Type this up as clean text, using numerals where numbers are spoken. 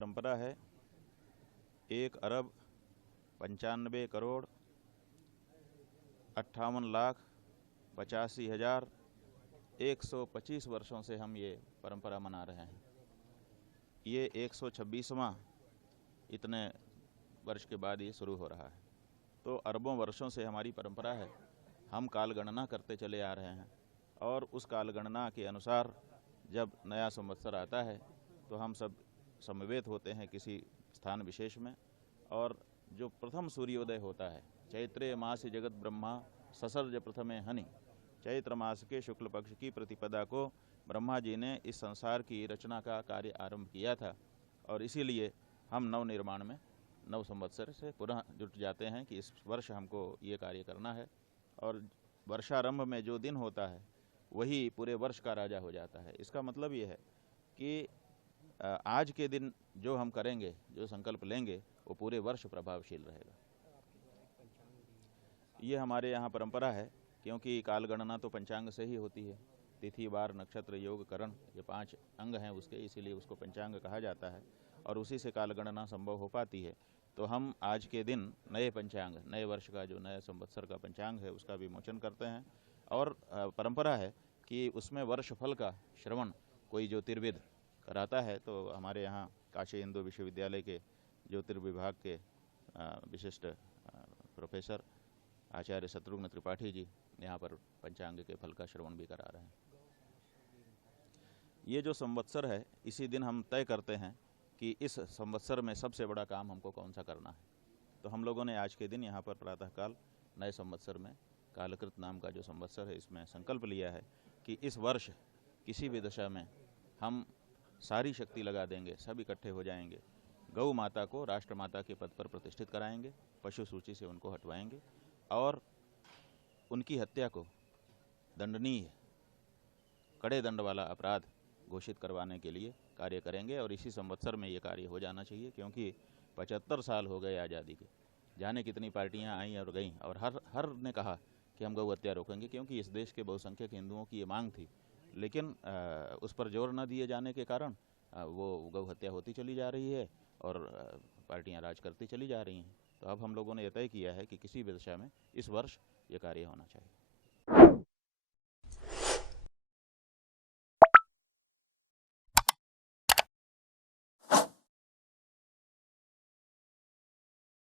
परंपरा है 1,58,85,125 वर्षों से हम ये परंपरा मना रहे हैं। ये 126वां इतने वर्ष के बाद ये शुरू हो रहा है। तो अरबों वर्षों से हमारी परंपरा है, हम काल गणना करते चले आ रहे हैं और उस काल गणना के अनुसार जब नया संवत्सर आता है तो हम सब समवेत होते हैं किसी स्थान विशेष में, और जो प्रथम सूर्योदय होता है, चैत्रे मासी जगत ब्रह्मा ससर्ज प्रथमे हनि, चैत्र मास के शुक्ल पक्ष की प्रतिपदा को ब्रह्मा जी ने इस संसार की रचना का कार्य आरंभ किया था। और इसीलिए हम नव निर्माण में नव संवत्सर से पुनः जुट जाते हैं कि इस वर्ष हमको ये कार्य करना है। और वर्षारंभ में जो दिन होता है वही पूरे वर्ष का राजा हो जाता है। इसका मतलब ये है कि आज के दिन जो हम करेंगे, जो संकल्प लेंगे, वो पूरे वर्ष प्रभावशील रहेगा। ये हमारे यहाँ परंपरा है, क्योंकि काल गणना तो पंचांग से ही होती है। तिथि, वार, नक्षत्र, योग, करण, ये 5 अंग हैं उसके, इसीलिए उसको पंचांग कहा जाता है और उसी से काल गणना संभव हो पाती है। तो हम आज के दिन नए पंचांग, नए वर्ष का जो नए संवत्सर का पंचांग है उसका विमोचन करते हैं। और परंपरा है कि उसमें वर्ष फल का श्रवण कोई ज्योतिर्विद कराता है। तो हमारे यहाँ काशी हिंदू विश्वविद्यालय के ज्योतिर्विभाग के विशिष्ट प्रोफेसर आचार्य शत्रुघ्न त्रिपाठी जी यहाँ पर पंचांग के फल का श्रवण भी करा रहे हैं। ये जो संवत्सर है, इसी दिन हम तय करते हैं कि इस संवत्सर में सबसे बड़ा काम हमको कौन सा करना है। तो हम लोगों ने आज के दिन यहाँ पर प्रातःकाल नए संवत्सर में कालकृत नाम का जो संवत्सर है, इसमें संकल्प लिया है कि इस वर्ष किसी भी दशा में हम सारी शक्ति लगा देंगे, सब इकट्ठे हो जाएंगे, गौ माता को राष्ट्र माता के पद पर प्रतिष्ठित कराएंगे, पशु सूची से उनको हटवाएंगे और उनकी हत्या को दंडनीय, कड़े दंड वाला अपराध घोषित करवाने के लिए कार्य करेंगे। और इसी संवत्सर में ये कार्य हो जाना चाहिए, क्योंकि 75 साल हो गए आज़ादी के, जाने कितनी पार्टियां आई और गईं, और हर ने कहा कि हम गौ हत्या रोकेंगे, क्योंकि इस देश के बहुसंख्यक हिंदुओं की ये मांग थी। लेकिन उस पर जोर न दिए जाने के कारण वो गौ हत्या होती चली जा रही है और पार्टियां राज करती चली जा रही हैं। तो अब हम लोगों ने यह तय किया है कि किसी भी दशा में इस वर्ष ये कार्य होना चाहिए।